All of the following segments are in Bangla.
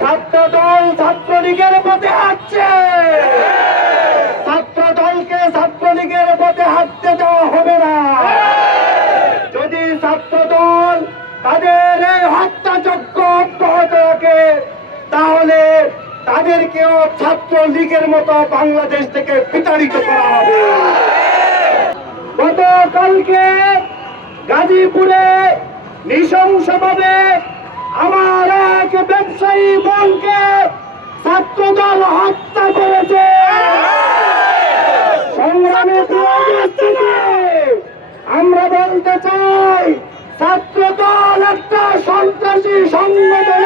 ছাত্রদল ছাত্রলীগের পথে হাঁটছে। ছাত্রদলকে ছাত্রলীগের পথে হাঁটতে দেওয়া হবে না। যদি ছাত্রদল তাদের এই হত্যাযজ্ঞ অব্যাহত রাখে, তাহলে তাদেরকেও ছাত্রলীগের মতো বাংলাদেশ থেকে বিতাড়িত করা হবে। গতকালকে গাজীপুরে নৃশংসভাবে আমার এক ব্যবসায়ী বোনকে ছাত্রদল হত্যা করেছে। সংগ্রামে আমরা বলতে চাই, ছাত্রদল একটা সন্ত্রাসী সংগঠন।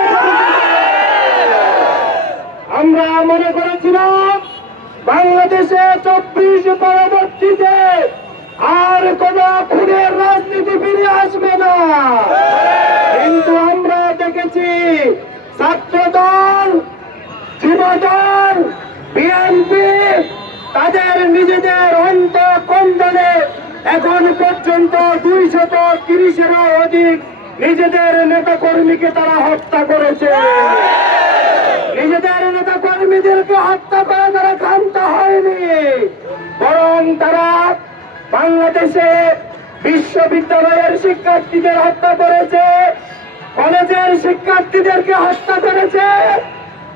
আমরা মনে করেছিলাম বাংলাদেশে 24 পরবর্তীতে আর কোন খুনের রাজনীতি ফিরে আসবে না, কিন্তু আমরা দেখেছি ছাত্রদল, যুবদল, বিএনপি তাদের নিজেদের অন্তঃকন্দলে এখন পর্যন্ত 230-এরও অধিক নিজেদের নেতা কর্মীকে তারা হত্যা করেছে। নিজেদের নেতা কর্মীদেরকে হত্যা করে তারা ক্ষান্ত হয়নি, বরং তারা বাংলাদেশে বিশ্ববিদ্যালয়ের শিক্ষার্থীদের হত্যা করেছে, কলেজের শিক্ষার্থীদেরকে হত্যা করেছে।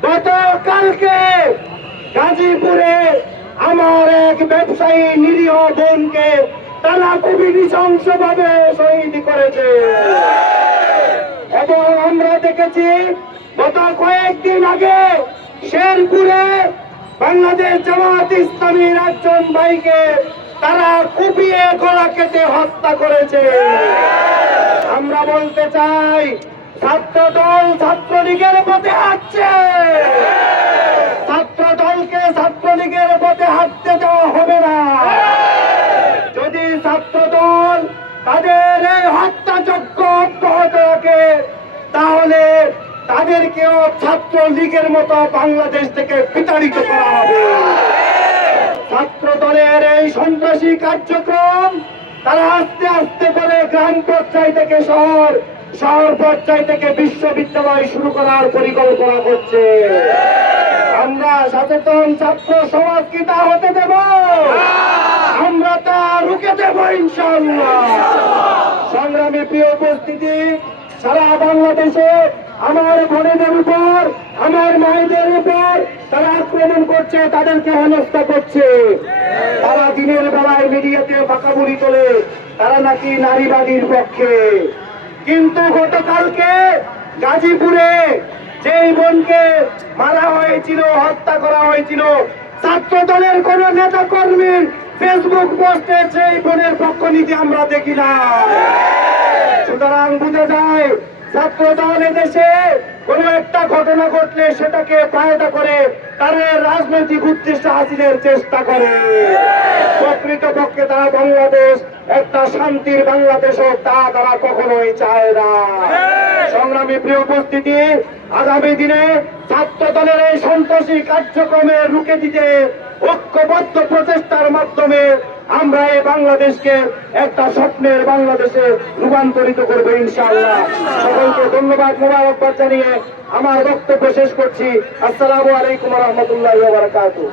গতকালকে গাজীপুরে আমার এক ব্যবসায়ী নিরীহ বোনকে তারা খুবই নৃশংসভাবে শহীদ করেছে। এবং আমরা দেখেছি গত কয়েকদিন আগে শেরপুরে বাংলাদেশ জামাত ইসলামীর একজন ভাইকে তারা কুপিয়ে গলা কেটে হত্যা করেছে। আমরা বলতে চাই, ছাত্রদল ছাত্রলীগের পথে হাঁটছে। ছাত্রদলকে ছাত্রলীগের পথে হাঁটতে দেওয়া হবে না। যদি ছাত্রদল তাদের এই হত্যাযজ্ঞ অব্যাহত রাখে, তাহলে তাদেরকেও ছাত্রলীগের মতো বাংলাদেশ থেকে বিতাড়িত করা হবে। ছাত্রদলের এই সন্ত্রাসী কার্যক্রম তারা আস্তে আস্তে করে গ্রাম পর্যায় থেকে শহর, শহর পর্যায় থেকে বিশ্ববিদ্যালয় শুরু করার পরিকল্পনা করছে। আমরা সচেতন ছাত্র সমাজ কি তা হতে দেব? আমরা তা রুখে দেব ইনশাআল্লাহ। সংগ্রামী প্রিয় উপস্থিতি, সারা বাংলাদেশে আমার বোনেদের উপর, আমার মায়েদের উপর তারা আক্রমণ করছে, তাদেরকে হেনস্থা করছে। তারা দিনের বেলায় মিডিয়াতে ফাঁকাবুড়ি তোলে তারা নাকি নারীবাদীর পক্ষে, কিন্তু গতকালকে গাজীপুরে যেই বোনকে মারা হয়েছিল, হত্যা করা হয়েছিল, ছাত্র দলের কোন নেতা কর্মীর ফেসবুক পোস্টে সেই বোনের পক্ষ নিতে আমরা দেখি না। সুতরাং বুঝে যায়, ছাত্র দল এদেশে কোন একটা ঘটনা ঘটলে সেটাকে ফায়দা করে তাদের রাজনৈতিক উদ্দেশ্য হাসিলের চেষ্টা করে। প্রকৃতপক্ষে তারা বাংলাদেশ একটা শান্তির বাংলাদেশ হোক, তা তারা কখনোই চায় না। সংগ্রামী প্রিয় উপস্থিতি, আগামী দিনে ছাত্র দলের এই সন্ত্রাসী কার্যক্রমে রুখে দিতে ঐক্যবদ্ধ প্রচেষ্টার মাধ্যমে আমরা এই বাংলাদেশকে একটা স্বপ্নের বাংলাদেশে রূপান্তরিত করবো ইনশাআল্লাহ। সকলকে ধন্যবাদ, মোবারকবাদ জানিয়ে আমার বক্তব্য শেষ করছি। আসসালামু আলাইকুম ওয়া রাহমাতুল্লাহি ওয়া বারাকাতুহু।